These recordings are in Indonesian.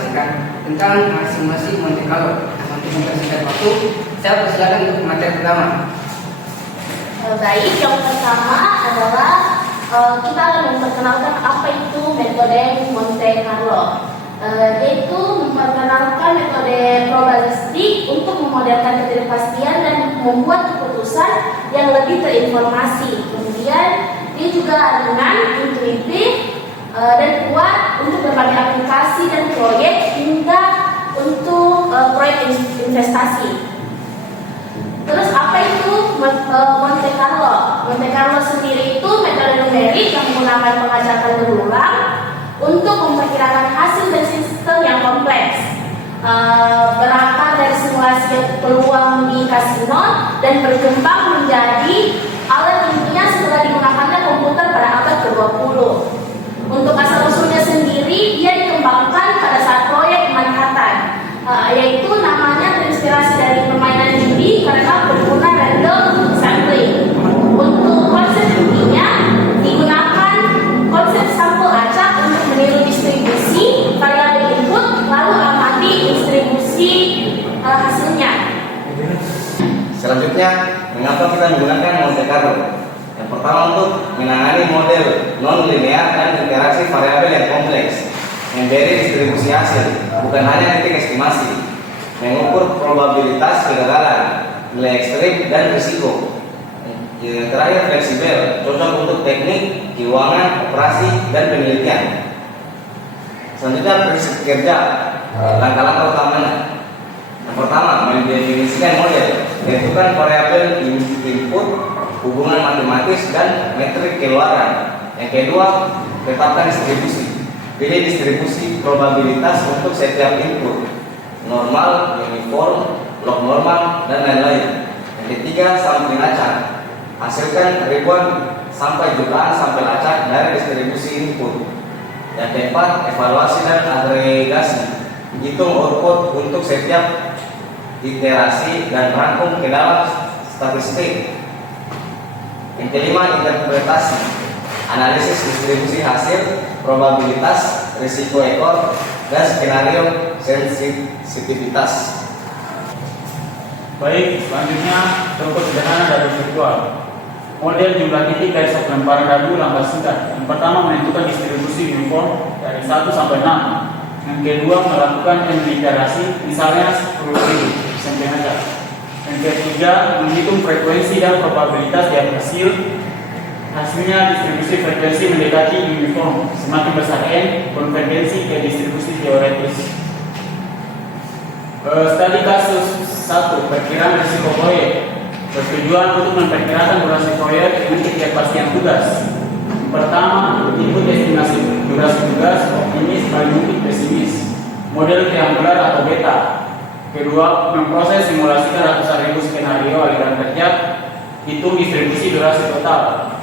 presentasikan tentang simulasi Monte Carlo. Untuk mempersingkat waktu, saya persilakan untuk materi pertama. Baik, yang pertama adalah kita akan memperkenalkan apa itu metode Monte Carlo. Yaitu memperkenalkan metode probabilistik untuk memodelkan ketidakpastian dan membuat keputusan yang lebih terinformasi. Kemudian dia juga ringan, intuitif, dan kuat untuk berbagai aplikasi dan proyek hingga untuk proyek investasi. Terus apa itu Monte Carlo? Monte Carlo sendiri itu metode numerik yang menggunakan pengacakan berulang untuk memperkirakan hasil dan sistem yang kompleks. Berakar dari simulasi peluang di kasino dan berkembang menjadi alat intinya setelah digunakannya komputer pada abad ke-20. Untuk asal-usulnya sendiri, dia dikembangkan pada saat proyek Manhattan, yaitu namanya terinspirasi dari permainan judi karena berguna random sampling. Untuk konsep intinya digunakan konsep sampel acak untuk meniru distribusi variabel input, lalu amati distribusi hasilnya. Selanjutnya, mengapa kita menggunakan Monte Carlo? Yang pertama, untuk menangani model non-linear dan interaksi variabel yang kompleks, memberi distribusi hasil, bukan hanya titik estimasi, mengukur probabilitas kegagalan, nilai ekstrim dan risiko. Yang terakhir, fleksibel, cocok untuk teknik, keuangan, operasi, dan penelitian. Selanjutnya, prinsip kerja, langkah-langkah utamanya. Yang pertama, mendefinisikan model, tentukan variabel input, hubungan matematis, dan metrik keluaran. Yang kedua, tetapkan distribusi. Pilih distribusi probabilitas untuk setiap input, normal, uniform, log normal, dan lain-lain. Yang ketiga, sampling acak. Hasilkan ribuan sampai jutaan sampel acak dari distribusi input. Yang keempat, evaluasi dan agregasi. Hitung output untuk setiap iterasi dan rangkum ke dalam statistik. Yang kelima, interpretasi. Analisis distribusi hasil, probabilitas, risiko ekor, dan skenario sensitivitas. Baik, selanjutnya contoh sederhana dari virtual. Model jumlah titik dari satu lemparan dadu langkah singkat. Yang pertama, menentukan distribusi uniform dari 1 sampai 6. Yang kedua, melakukan iterasi, misalnya 10.000 sampling acak. Yang ketiga, menghitung frekuensi dan probabilitas dari hasil. Hasilnya distribusi frekuensi mendekati uniform. Semakin besar N, konvergensi ke distribusi teoretis. Studi kasus 1, perkiraan risiko proyek. Bertujuan untuk memperkirakan durasi proyek dengan ketidakpastian tugas. Pertama, input estimasi durasi tugas, optimis, paling mungkin pesimis. Model triangular atau beta. Kedua, memproses simulasikan ratusan ribu skenario aliran kerja, hitung distribusi durasi total.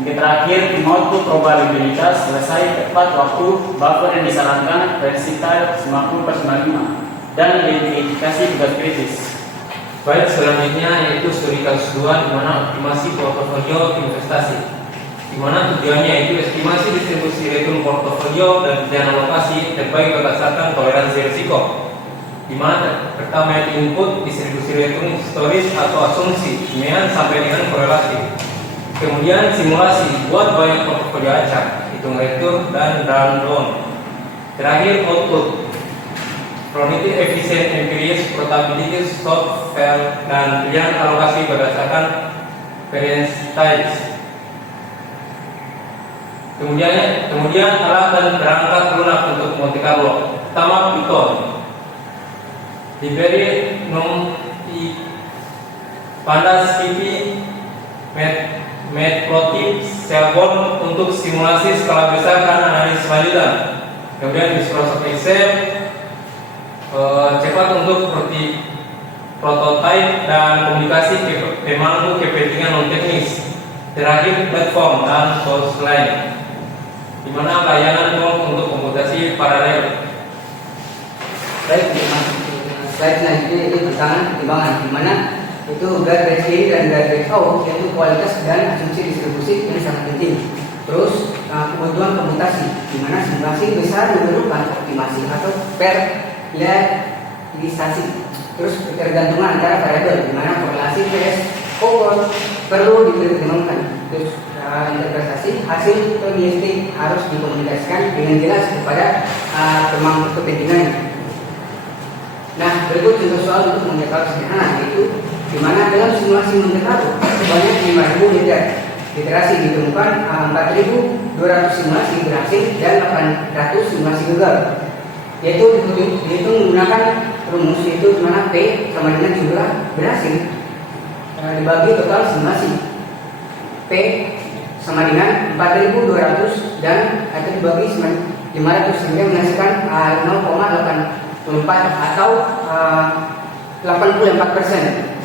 Yang terakhir, mengukur probabilitas selesai tepat waktu, buffer yang disarankan, versatile 90/95, dan identifikasi tugas kritis. Baik, selanjutnya yaitu studi kasus 2 di mana optimasi portofolio investasi, di mana tujuannya yaitu estimasi distribusi return portofolio dan pilihan alokasi terbaik berdasarkan toleransi risiko. Di mana pertama yaitu input distribusi return historis atau asumsi, kemudian sampai dengan korelasi. Kemudian simulasi, buat banyak portofolio acak, hitung return dan rundown. Terakhir output, probability efficient empirics, probability short fail, dan pilihan alokasi berdasarkan percentage. Kemudian alat dan perangkat lunak untuk Monte Carlo. Pertama, Python. Diberi Pandas PP, Matplotlib, Seaborn untuk simulasi skala besar dan analisis lanjutan. Kemudian Microsoft Excel, cepat untuk prototype dan komunikasi pemangku kepentingan non teknis. Terakhir platform dan source lain, di mana layanan untuk komputasi paralel. Baik, slide selanjutnya itu tentang pertimbangan, di mana itu guide kiri dan guide out, yaitu kualitas dan asumsi distribusi yang sangat penting. Terus kebutuhan komputasi, di mana simulasi besar memerlukan optimasi atau perilialisasi. Terus ketergantungan antara variabel, di mana korelasi PS pokok perlu dipertimbangkan. Terus interpretasi hasil statistik harus dikomunikasikan dengan jelas kepada pemangku kepentingan. Nah, berikut contoh soal untuk Monte Carlo sederhana, yaitu di mana dalam simulasi Monte Carlo sebanyak 5.000 liter literasi ditemukan, 4.200 simulasi berhasil dan 800 simulasi gagal. Yaitu menggunakan rumus yaitu di mana P sama dengan jumlah berhasil dibagi total simulasi. P sama dengan 4.200 dan atau dibagi 500 sehingga menghasilkan 0,84 atau 84%.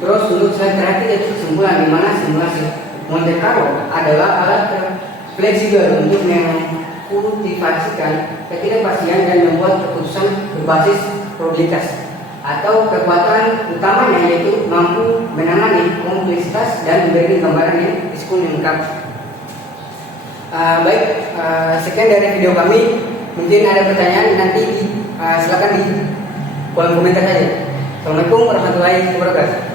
Terus untuk slide terakhir yaitu kesimpulan, di mana simulasi Monte Carlo adalah alat fleksibel untuk mengkultivasikan ketidakpastian dan membuat keputusan berbasis probabilitas. Atau kekuatan utamanya yaitu mampu menangani kompleksitas dan memberi gambaran yang diskun yang lengkap. Sekian dari video kami. Mungkin ada pertanyaan nanti silakan di kolom komentar saja. Assalamualaikum warahmatullahi wabarakatuh.